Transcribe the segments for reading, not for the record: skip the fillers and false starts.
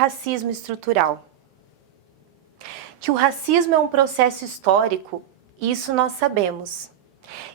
racismo estrutural? Que o racismo é um processo histórico, isso nós sabemos.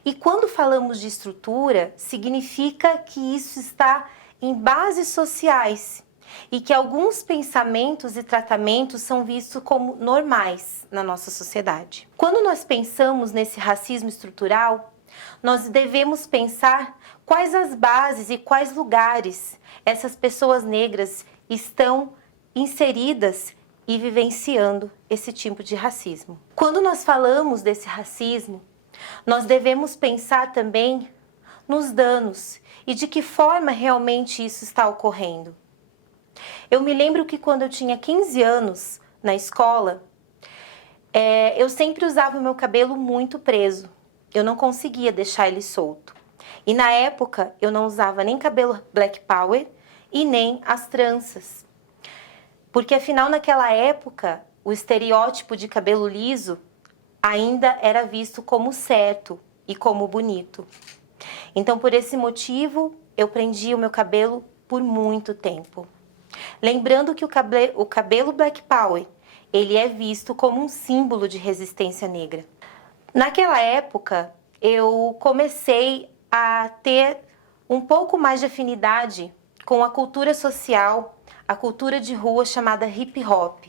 E quando falamos de estrutura, significa que isso está em bases sociais e que alguns pensamentos e tratamentos são vistos como normais na nossa sociedade. Quando nós pensamos nesse racismo estrutural, nós devemos pensar quais as bases e quais lugares essas pessoas negras estão inseridas e vivenciando esse tipo de racismo. Quando nós falamos desse racismo, nós devemos pensar também nos danos e de que forma realmente isso está ocorrendo. Eu me lembro que quando eu tinha 15 anos na escola, eu sempre usava o meu cabelo muito preso. Eu não conseguia deixar ele solto. E na época eu não usava nem cabelo Black Power e nem as tranças. Porque afinal naquela época o estereótipo de cabelo liso ainda era visto como certo e como bonito. Então por esse motivo eu prendi o meu cabelo por muito tempo. Lembrando que o cabelo Black Power, ele é visto como um símbolo de resistência negra. Naquela época, eu comecei a ter um pouco mais de afinidade com a cultura social, a cultura de rua chamada hip hop.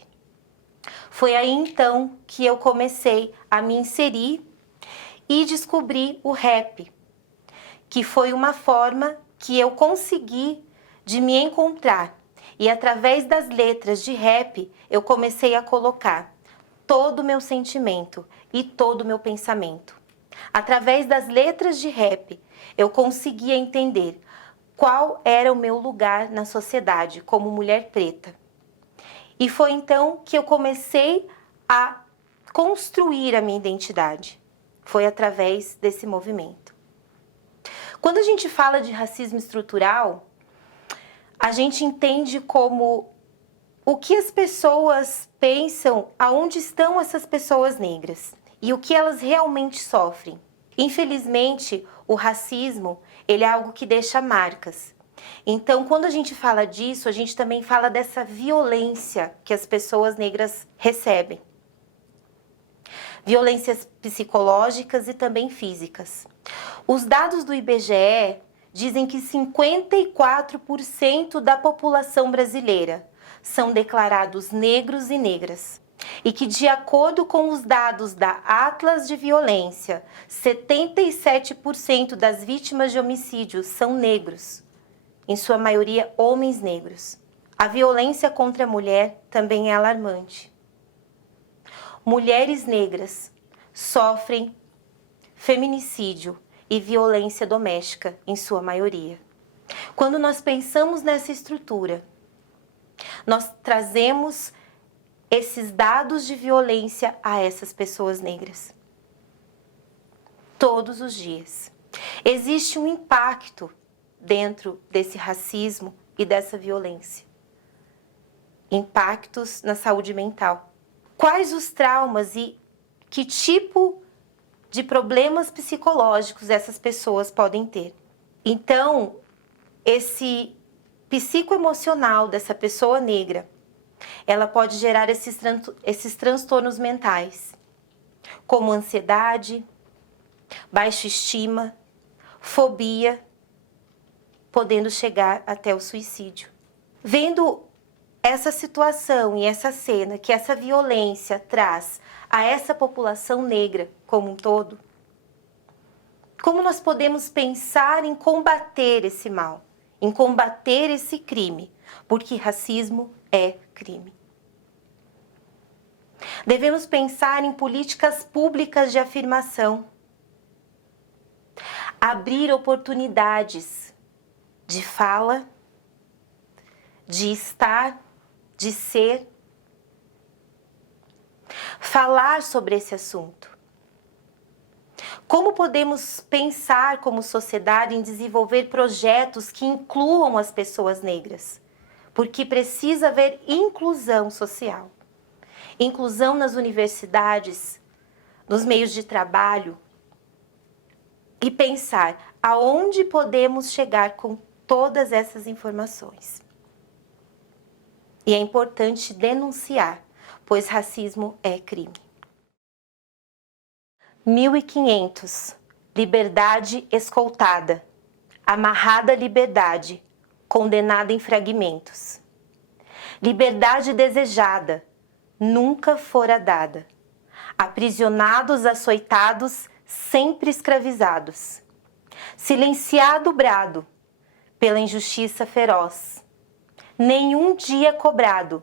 Foi aí então que eu comecei a me inserir e descobri o rap, que foi uma forma que eu consegui de me encontrar. E através das letras de rap, eu comecei a colocar todo o meu sentimento e todo o meu pensamento. Através das letras de rap, eu conseguia entender qual era o meu lugar na sociedade como mulher preta. E foi então que eu comecei a construir a minha identidade. Foi através desse movimento. Quando a gente fala de racismo estrutural, a gente entende como o que as pessoas pensam, aonde estão essas pessoas negras e o que elas realmente sofrem. Infelizmente, o racismo, ele é algo que deixa marcas. Então, quando a gente fala disso, a gente também fala dessa violência que as pessoas negras recebem. Violências psicológicas e também físicas. Os dados do IBGE dizem que 54% da população brasileira são declarados negros e negras. E que, de acordo com os dados da Atlas de Violência, 77% das vítimas de homicídios são negros, em sua maioria homens negros. A violência contra a mulher também é alarmante. Mulheres negras sofrem feminicídio e violência doméstica, em sua maioria. Quando nós pensamos nessa estrutura, nós trazemos esses dados de violência a essas pessoas negras. Todos os dias. Existe um impacto dentro desse racismo e dessa violência. Impactos na saúde mental. Quais os traumas e que tipo de problemas psicológicos essas pessoas podem ter? Então, esse psicoemocional dessa pessoa negra, ela pode gerar esses transtornos mentais, como ansiedade, baixa estima, fobia, podendo chegar até o suicídio. Vendo essa situação e essa cena que essa violência traz a essa população negra como um todo, como nós podemos pensar em combater esse mal, em combater esse crime, porque racismo é crime. Devemos pensar em políticas públicas de afirmação, abrir oportunidades de fala, de estar, de ser, falar sobre esse assunto. Como podemos pensar como sociedade em desenvolver projetos que incluam as pessoas negras? Porque precisa haver inclusão social. Inclusão nas universidades, nos meios de trabalho. E pensar aonde podemos chegar com todas essas informações. E é importante denunciar, pois racismo é crime. 1500. Liberdade escoltada. Amarrada à liberdade, condenada em fragmentos. Liberdade desejada, nunca fora dada. Aprisionados, açoitados, sempre escravizados. Silenciado o brado, pela injustiça feroz. Nenhum dia cobrado,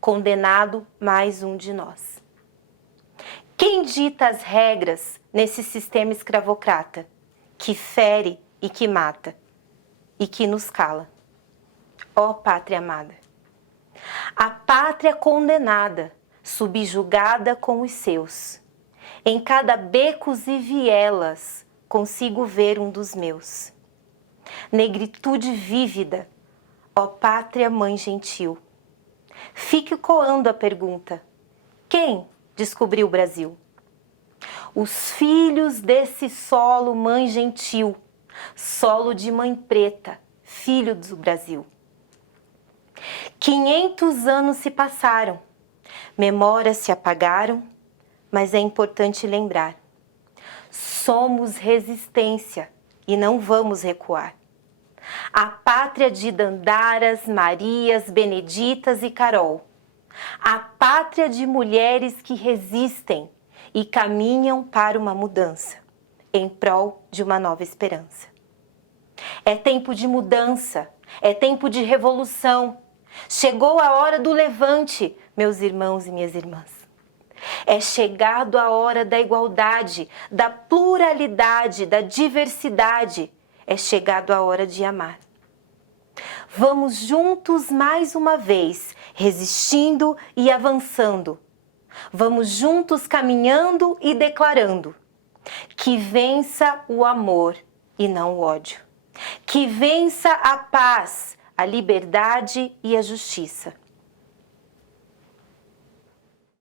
condenado mais um de nós. Quem dita as regras nesse sistema escravocrata, que fere e que mata, e que nos cala? Ó pátria amada! A pátria condenada, subjugada com os seus. Em cada becos e vielas consigo ver um dos meus. Negritude vívida, ó pátria mãe gentil. Fique coando a pergunta: quem descobriu o Brasil? Os filhos desse solo, mãe gentil, solo de mãe preta, filho do Brasil. 500 anos se passaram, memórias se apagaram, mas é importante lembrar. Somos resistência e não vamos recuar. A pátria de Dandaras, Marias, Beneditas e Carol. A pátria de mulheres que resistem e caminham para uma mudança, em prol de uma nova esperança. É tempo de mudança, é tempo de revolução. Chegou a hora do levante, meus irmãos e minhas irmãs. É chegado a hora da igualdade, da pluralidade, da diversidade. É chegado a hora de amar. Vamos juntos mais uma vez, resistindo e avançando. Vamos juntos caminhando e declarando que vença o amor e não o ódio. Que vença a paz, a liberdade e a justiça.